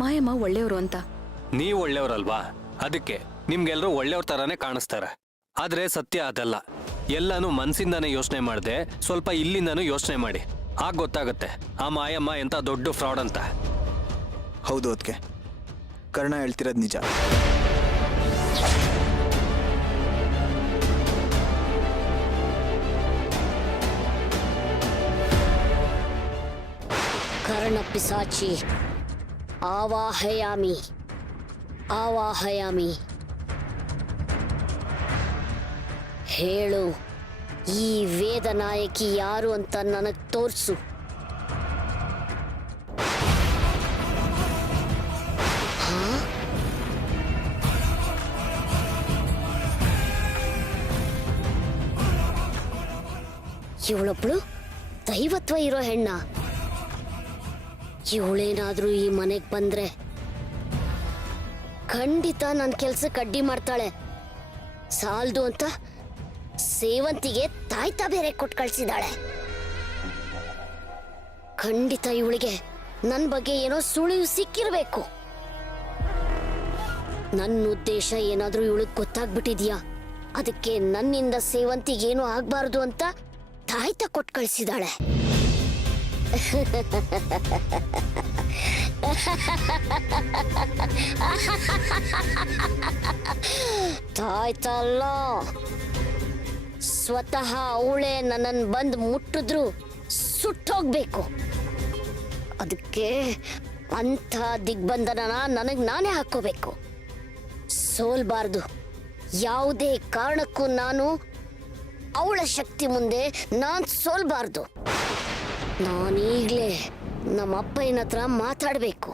ಮಾಯಮ್ಮ ಒಳ್ಳೆಯವರು ಅಂತ. ನೀವ್ ಒಳ್ಳೆಯವ್ರಲ್ವಾ, ಅದಕ್ಕೆ ನಿಮ್ಗೆಲ್ರೂ ಒಳ್ಳೆಯವ್ರ ತರಾನೇ ಕಾಣಿಸ್ತಾರೆ. ಆದ್ರೆ ಸತ್ಯ ಅದಲ್ಲ. ಎಲ್ಲಾನು ಮನ್ಸಿಂದಾನೇ ಯೋಚನೆ ಮಾಡದೆ ಸ್ವಲ್ಪ ಇಲ್ಲಿಂದಾನು ಯೋಚನೆ ಮಾಡಿ, ಆಗ ಗೊತ್ತಾಗುತ್ತೆ ಆ ಮಾಯಮ್ಮ ಎಂತ ದೊಡ್ಡ ಫ್ರಾಡ್ ಅಂತ. ಹೌದು ಅದಕ್ಕೆ ಕರ್ಣ ಹೇಳ್ತಿರೋದು ನಿಜ. ಕರ್ಣ ಪಿಸಾಚಿ ಆವಾಹಯಾಮಿ ಆವಾಹಯಾಮಿ. ಹೇಳು, ಈ ವೇದ ನಾಯಕಿ ಯಾರು ಅಂತ ನನಗೆ ತೋರಿಸು. ಇವಳೊಬ್ಳು ದೈವತ್ವ ಇರೋ ಹೆಣ್ಣ. ಇವಳೇನಾದ್ರೂ ಈ ಮನೆಗೆ ಬಂದ್ರೆ ಖಂಡಿತ ನನ್ನ ಕೆಲ್ಸಕ್ಕೆ ಅಡ್ಡಿ ಮಾಡ್ತಾಳೆ. ಸಾಲ್ದು ಅಂತ ಸೇವಂತಿಗೆ ತಾಯ್ತಾ ಬೇರೆ ಕೊಟ್ಟು ಕಳ್ಸಿದಾಳೆ. ಖಂಡಿತ ಇವಳಿಗೆ ನನ್ನ ಬಗ್ಗೆ ಏನೋ ಸುಳಿವು ಸಿಕ್ಕಿರ್ಬೇಕು. ನನ್ನ ಉದ್ದೇಶ ಏನಾದ್ರೂ ಇವಳಿಗೆ ಗೊತ್ತಾಗ್ಬಿಟ್ಟಿದ್ಯಾ? ಅದಕ್ಕೆ ನನ್ನಿಂದ ಸೇವಂತಿಗೇನು ಆಗ್ಬಾರ್ದು ಅಂತ ತಾಯ್ತಾ ಕೊಟ್ಟು ಕಳ್ಸಿದಾಳೆ. ತಾಯ್ತಾ ಅಲ್ಲ, ಸ್ವತಃ ಅವಳೇ ನನ್ನನ್ನು ಬಂದು ಮುಟ್ಟಿದ್ರು ಸುಟ್ಟೋಗ್ಬೇಕು. ಅದಕ್ಕೆ ಅಂಥ ದಿಗ್ಬಂಧನ ನನಗೆ ನಾನೇ ಹಾಕೋಬೇಕು. ಸೋಲ್ಬಾರ್ದು. ಯಾವುದೇ ಕಾರಣಕ್ಕೂ ನಾನು ಅವಳ ಶಕ್ತಿ ಮುಂದೆ ನಾನು ಸೋಲ್ಬಾರ್ದು. ನಾನೀಗಲೇ ನಮ್ಮ ಅಪ್ಪಯ್ಯನ ಹತ್ರ ಮಾತಾಡಬೇಕು.